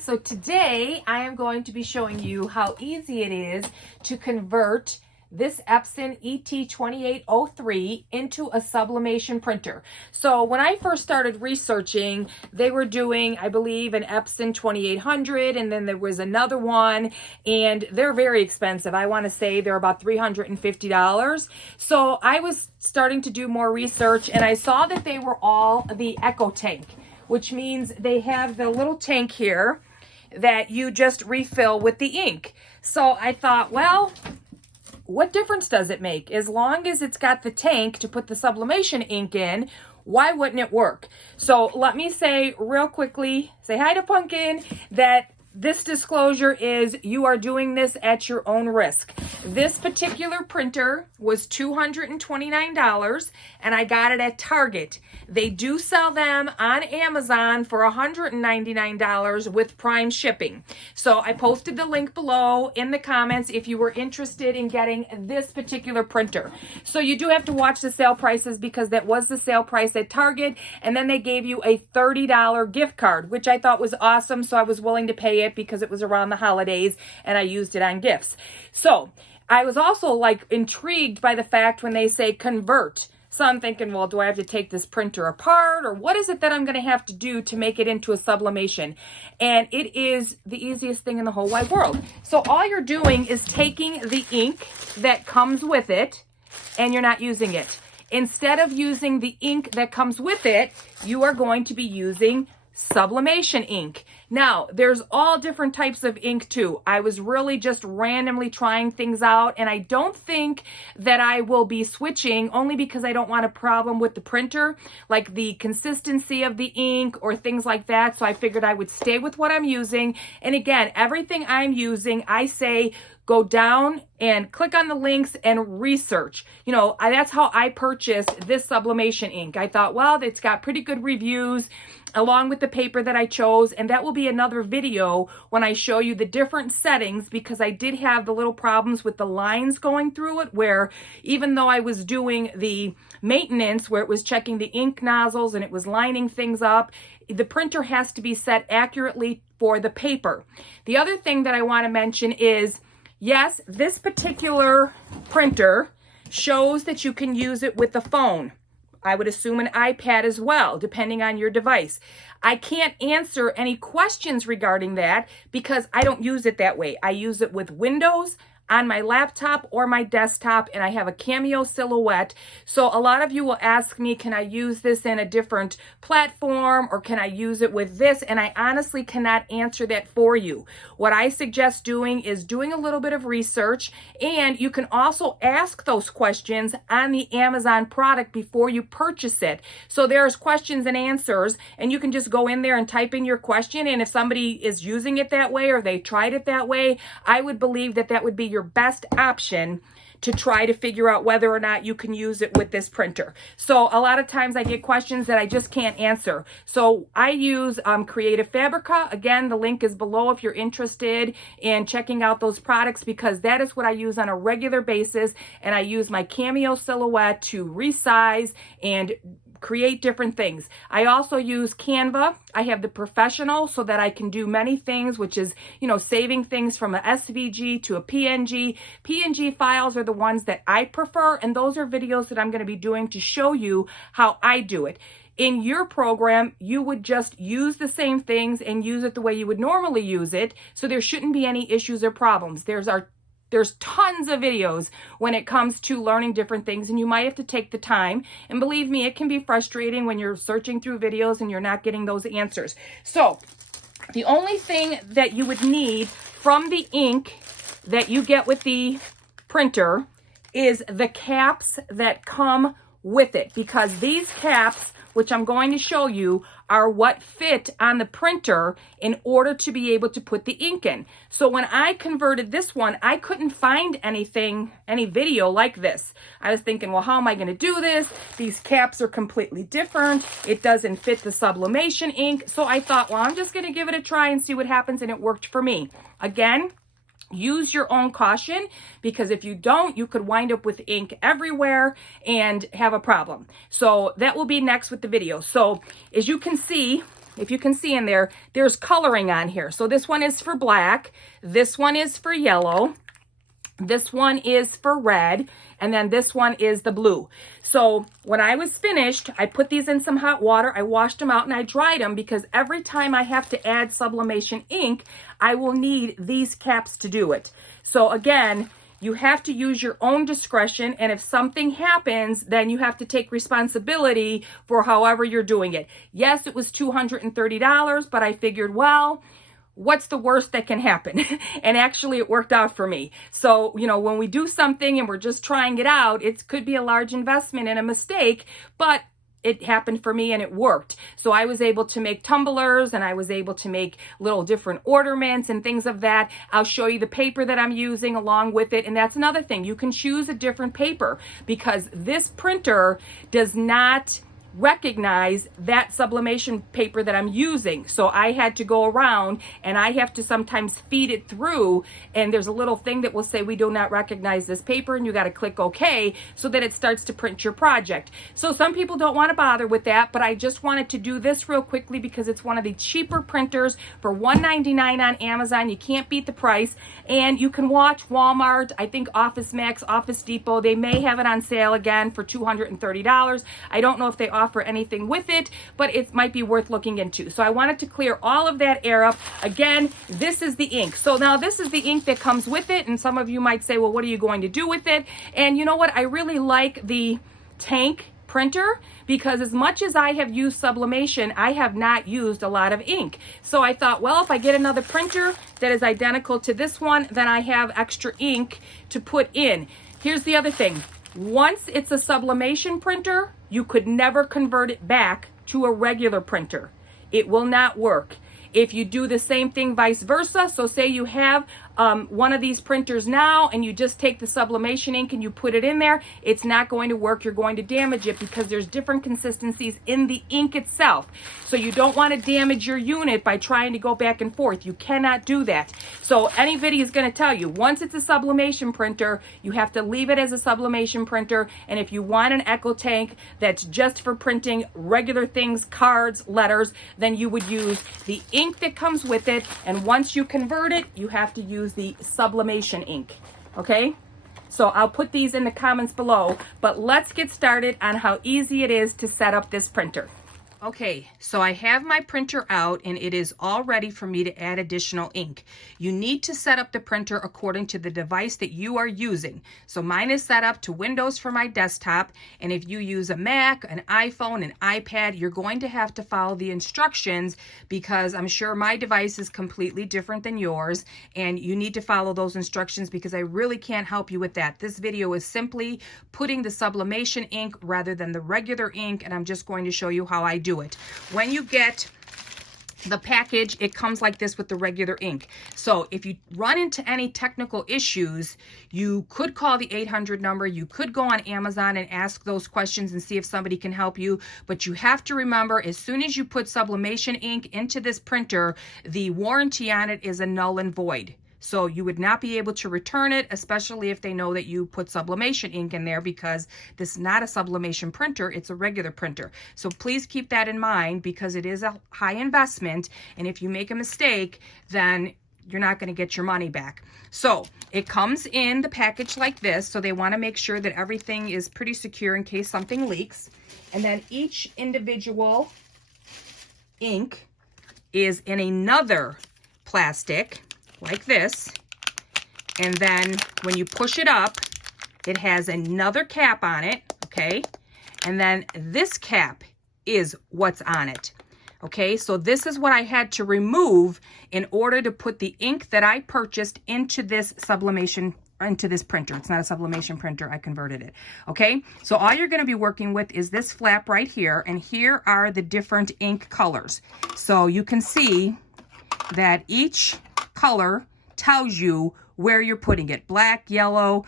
So today I am going to be showing you how easy it is to convert this Epson ET2803 into a sublimation printer. So when I first started researching, they were doing, I believe, an Epson 2800, and then there was another one, and they're very expensive. I want to say they're about $350. So I was starting to do more research, and I saw that they were all the Ecotank, which means they have the little tank here that you just refill with the ink. So I thought, well, what difference does it make? As long as it's got the tank to put the sublimation ink in, why wouldn't it work? So let me say real quickly, say hi to Pumpkin, that this disclosure is you are doing this at your own risk. This particular printer was $229 and I got it at Target. They do sell them on Amazon for $199 with Prime shipping. So I posted the link below in the comments if you were interested in getting this particular printer. So you do have to watch the sale prices because that was the sale price at Target, and then they gave you a $30 gift card, which I thought was awesome, so I was willing to pay it because it was around the holidays and I used it on gifts. So I was also like intrigued by the fact when they say convert. So I'm thinking, well, do I have to take this printer apart, or what is it that I'm going to have to do to make it into a sublimation? And it is the easiest thing in the whole wide world. So all you're doing is taking the ink that comes with it and you're not using it. Instead of using the ink that comes with it, you are going to be using sublimation ink. Now, there's all different types of ink too. I was really just randomly trying things out, and I don't think that I will be switching, only because I don't want a problem with the printer, like the consistency of the ink or things like that. So I figured I would stay with what I'm using. And again, everything I'm using, I say go down and click on the links and research. You know, that's how I purchased this sublimation ink. I thought, well, it's got pretty good reviews along with the paper that I chose, and that will be another video when I show you the different settings, because I did have the little problems with the lines going through it, where even though I was doing the maintenance where it was checking the ink nozzles and it was lining things up, the printer has to be set accurately for the paper. The other thing that I want to mention is, yes, this particular printer shows that you can use it with the phone. I would assume an iPad as well, depending on your device. I can't answer any questions regarding that because I don't use it that way. I use it with Windows, on my laptop or my desktop, and I have a Cameo silhouette. So a lot of you will ask me, can I use this in a different platform, or can I use it with this? And I honestly cannot answer that for you. What I suggest doing is doing a little bit of research, and you can also ask those questions on the Amazon product before you purchase it. So there's questions and answers, and you can just go in there and type in your question, and if somebody is using it that way or they tried it that way, I would believe that that would be your best option to try to figure out whether or not you can use it with this printer. So a lot of times I get questions that I just can't answer. So I use Creative Fabrica. Again, the link is below if you're interested in checking out those products, because that is what I use on a regular basis, and I use my Cameo silhouette to resize and create different things. I also use Canva. I have the professional so that I can do many things, which is, you know, saving things from a SVG to a PNG. PNG files are the ones that I prefer, and those are videos that I'm going to be doing to show you how I do it. In your program, you would just use the same things and use it the way you would normally use it, so there shouldn't be any issues or problems. There's tons of videos when it comes to learning different things, and you might have to take the time. And believe me, it can be frustrating when you're searching through videos and you're not getting those answers. So the only thing that you would need from the ink that you get with the printer is the caps that come with it, because these caps, which I'm going to show you, are what fit on the printer in order to be able to put the ink in. So when I converted this one, I couldn't find any video like this. I was thinking, well, how am I going to do this? These caps are completely different. It doesn't fit the sublimation ink. So I thought, well, I'm just going to give it a try and see what happens, and it worked for me. Again, use your own caution, because if you don't, you could wind up with ink everywhere and have a problem. So that will be next with the video. So as you can see, if you can see in there, there's coloring on here. So this one is for black, this one is for yellow, this one is for red, and then this one is the blue. So when I was finished, I put these in some hot water, I washed them out, and I dried them, because every time I have to add sublimation ink, I will need these caps to do it. So again, you have to use your own discretion, and if something happens, then you have to take responsibility for however you're doing it. Yes, it was $230, but I figured, well, what's the worst that can happen? And actually it worked out for me. So, you know, when we do something and we're just trying it out, it could be a large investment and a mistake, but it happened for me and it worked. So I was able to make tumblers, and I was able to make little different ornaments and things of that. I'll show you the paper that I'm using along with it. And that's another thing. You can choose a different paper, because this printer does not recognize that sublimation paper that I'm using. So I had to go around and I have to sometimes feed it through, and there's a little thing that will say we do not recognize this paper, and you got to click OK so that it starts to print your project. So some people don't want to bother with that, but I just wanted to do this real quickly because it's one of the cheaper printers for $1.99 on Amazon. You can't beat the price, and you can watch Walmart, I think Office Max, Office Depot, they may have it on sale again for $230. I don't know if they offer anything with it, but it might be worth looking into. So I wanted to clear all of that air up. Again, this is the ink. So now this is the ink that comes with it, and some of you might say, well, what are you going to do with it? And you know what? I really like the tank printer, because as much as I have used sublimation, I have not used a lot of ink. So I thought, well, if I get another printer that is identical to this one, then I have extra ink to put in. Here's the other thing. Once it's a sublimation printer, you could never convert it back to a regular printer. It will not work. If you do the same thing vice versa, so say you have one of these printers now and you just take the sublimation ink and you put it in there, it's not going to work. You're going to damage it because there's different consistencies in the ink itself. So you don't want to damage your unit by trying to go back and forth. You cannot do that. So anybody is going to tell you, once it's a sublimation printer, you have to leave it as a sublimation printer. And if you want an Ecotank that's just for printing regular things, cards, letters, then you would use the ink that comes with it. And once you convert it, you have to use the sublimation ink. Okay, so I'll put these in the comments below, but let's get started on how easy it is to set up this printer. Okay, so I have my printer out and it is all ready for me to add additional ink. You need to set up the printer according to the device that you are using. So mine is set up to Windows for my desktop, and if you use a Mac, an iPhone, an iPad, you're going to have to follow the instructions, because I'm sure my device is completely different than yours, and you need to follow those instructions because I really can't help you with that. This video is simply putting the sublimation ink rather than the regular ink, and I'm just going to show you how I do it. When you get the package, it comes like this with the regular ink. So if you run into any technical issues, you could call the 800 number. You could go on Amazon and ask those questions and see if somebody can help you. But you have to remember, as soon as you put sublimation ink into this printer, the warranty on it is a null and void. So you would not be able to return it, especially if they know that you put sublimation ink in there, because this is not a sublimation printer, it's a regular printer. So please keep that in mind, because it is a high investment, and if you make a mistake, then you're not going to get your money back. So it comes in the package like this, so they want to make sure that everything is pretty secure in case something leaks. And then each individual ink is in another plastic like this, and then when you push it up, it has another cap on it, okay? And then this cap is what's on it, okay? So this is what I had to remove in order to put the ink that I purchased into this sublimation, into this printer. It's not a sublimation printer, I converted it, okay? So all you're gonna be working with is this flap right here, and here are the different ink colors. So you can see that each color tells you where you're putting it: black, yellow,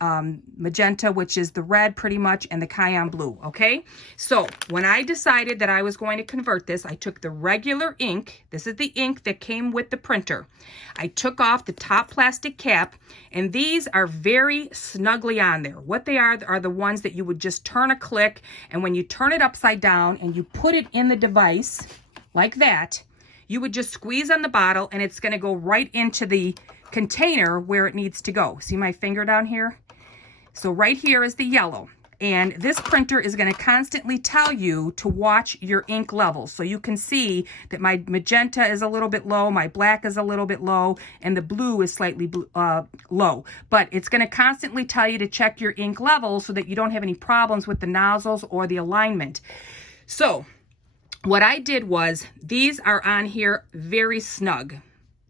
magenta, which is the red pretty much, and the cayenne blue. Okay, so when I decided that I was going to convert this, I took the regular ink. This is the ink that came with the printer. I took off the top plastic cap, and these are very snugly on there. What they are the ones that you would just turn a click, and when you turn it upside down and you put it in the device, like that, you would just squeeze on the bottle and it's going to go right into the container where it needs to go. See my finger down here? So right here is the yellow. And this printer is going to constantly tell you to watch your ink levels. So you can see that my magenta is a little bit low, my black is a little bit low, and the blue is slightly low. But it's going to constantly tell you to check your ink levels so that you don't have any problems with the nozzles or the alignment. So what I did was, these are on here very snug,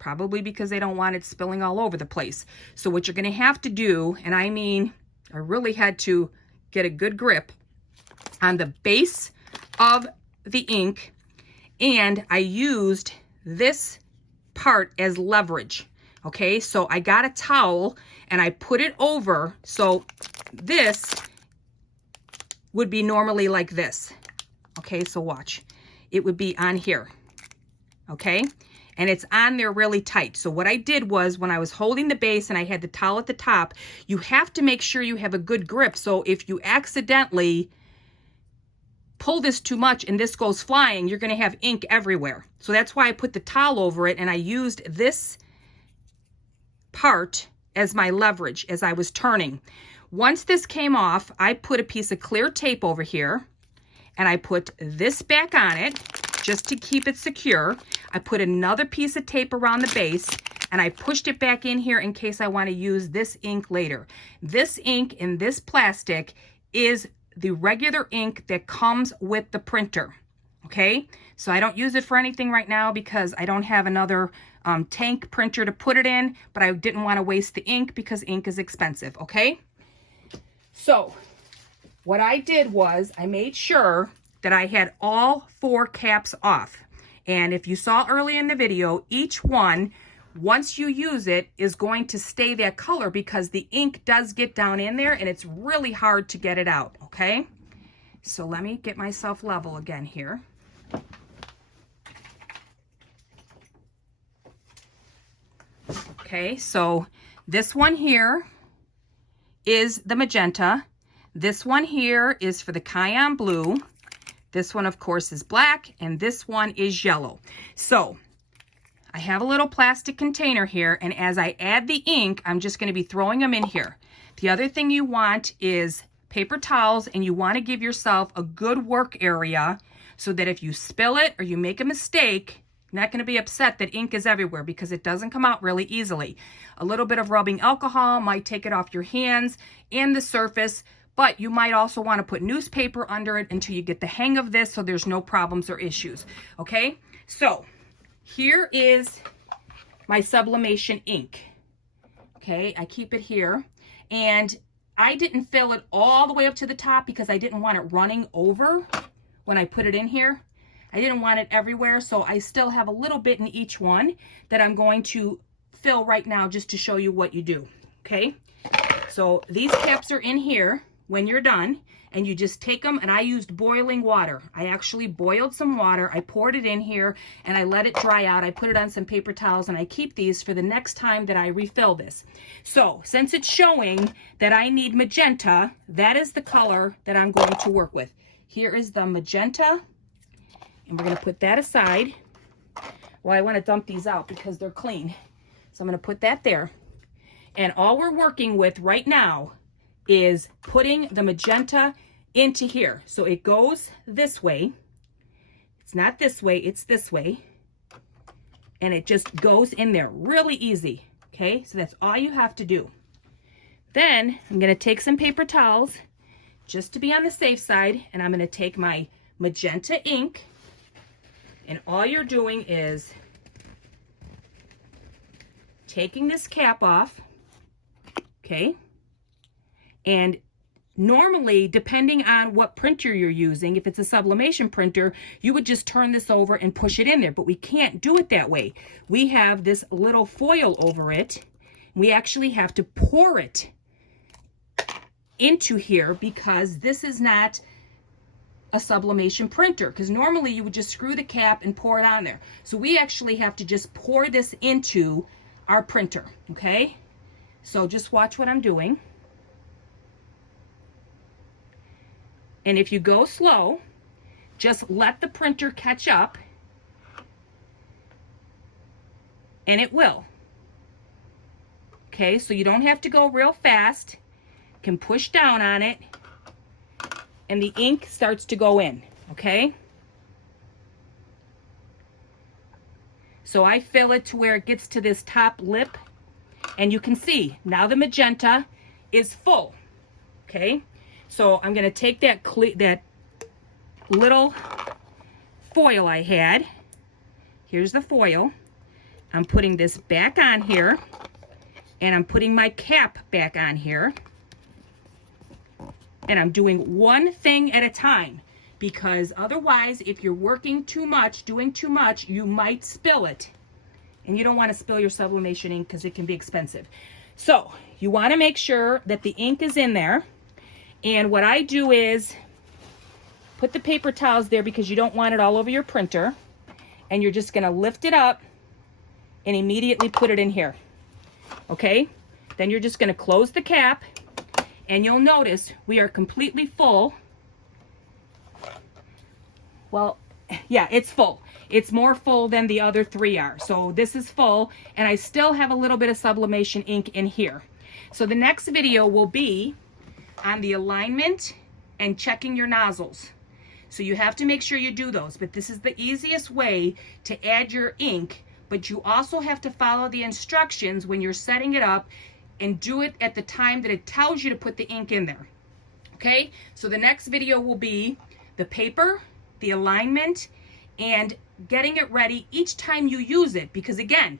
probably because they don't want it spilling all over the place. So what you're going to have to do, and I mean, I really had to get a good grip on the base of the ink, and I used this part as leverage. Okay, so I got a towel and I put it over, so this would be normally like this. Okay, so watch, it would be on here. Okay, and it's on there really tight. So what I did was, when I was holding the base and I had the towel at the top, you have to make sure you have a good grip. So if you accidentally pull this too much and this goes flying, you're going to have ink everywhere. So that's why I put the towel over it, and I used this part as my leverage as I was turning. Once this came off, I put a piece of clear tape over here, and I put this back on it just to keep it secure. I put another piece of tape around the base, and I pushed it back in here in case I want to use this ink later. This ink in this plastic is the regular ink that comes with the printer. Okay, so I don't use it for anything right now because I don't have another tank printer to put it in, but I didn't want to waste the ink because ink is expensive. Okay, so what I did was I made sure that I had all 4 caps off. And if you saw early in the video, each one, once you use it, is going to stay that color because the ink does get down in there and it's really hard to get it out. Okay, so let me get myself level again here. Okay, so this one here is the magenta. This one here is for the cayenne blue. This one, of course, is black, and this one is yellow. So I have a little plastic container here, and as I add the ink, I'm just going to be throwing them in here. The other thing you want is paper towels, and you want to give yourself a good work area so that if you spill it or you make a mistake, you're not going to be upset that ink is everywhere because it doesn't come out really easily. A little bit of rubbing alcohol might take it off your hands and the surface, but you might also want to put newspaper under it until you get the hang of this so there's no problems or issues. Okay, so here is my sublimation ink. Okay, I keep it here, and I didn't fill it all the way up to the top because I didn't want it running over when I put it in here. I didn't want it everywhere, so I still have a little bit in each one that I'm going to fill right now just to show you what you do. Okay, so these caps are in here when you're done, and you just take them, and I used boiling water. I actually boiled some water, I poured it in here, and I let it dry out. I put it on some paper towels, and I keep these for the next time that I refill this. So since it's showing that I need magenta, that is the color that I'm going to work with. Here is the magenta, and we're going to put that aside. Well, I want to dump these out because they're clean. So I'm going to put that there. And all we're working with right now is putting the magenta into here. So it goes this way. It's not this way, it's this way. And it just goes in there really easy. Okay, so that's all you have to do. Then I'm going to take some paper towels just to be on the safe side, and I'm going to take my magenta ink, and all you're doing is taking this cap off. Okay, and normally, depending on what printer you're using, if it's a sublimation printer, you would just turn this over and push it in there, but we can't do it that way. We have this little foil over it. We actually have to pour it into here because this is not a sublimation printer, because normally you would just screw the cap and pour it on there. So we actually have to just pour this into our printer. Okay, so just watch what I'm doing. And if you go slow, just let the printer catch up and it will. Okay, so you don't have to go real fast. You can push down on it, and the ink starts to go in, okay? So I fill it to where it gets to this top lip, and you can see now the magenta is full, okay? So I'm gonna take that little foil I had. Here's the foil. I'm putting this back on here, and I'm putting my cap back on here. And I'm doing one thing at a time, because otherwise, if you're working too much, doing too much, you might spill it. And you don't want to spill your sublimation ink because it can be expensive. So you want to make sure that the ink is in there. And what I do is put the paper towels there because you don't want it all over your printer. And you're just going to lift it up and immediately put it in here. Okay? Then you're just going to close the cap, and you'll notice we are completely full. Well, yeah, it's full. It's more full than the other three are. So this is full, and I still have a little bit of sublimation ink in here. So the next video will be on the alignment and checking your nozzles. So you have to make sure you do those, but this is the easiest way to add your ink, but you also have to follow the instructions when you're setting it up and do it at the time that it tells you to put the ink in there. Okay, so the next video will be the paper, the alignment, and getting it ready each time you use it, because again,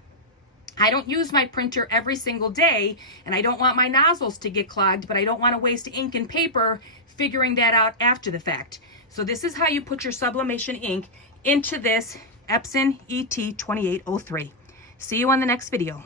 I don't use my printer every single day, and I don't want my nozzles to get clogged, but I don't want to waste ink and paper figuring that out after the fact. So this is how you put your sublimation ink into this Epson ET2803. See you on the next video.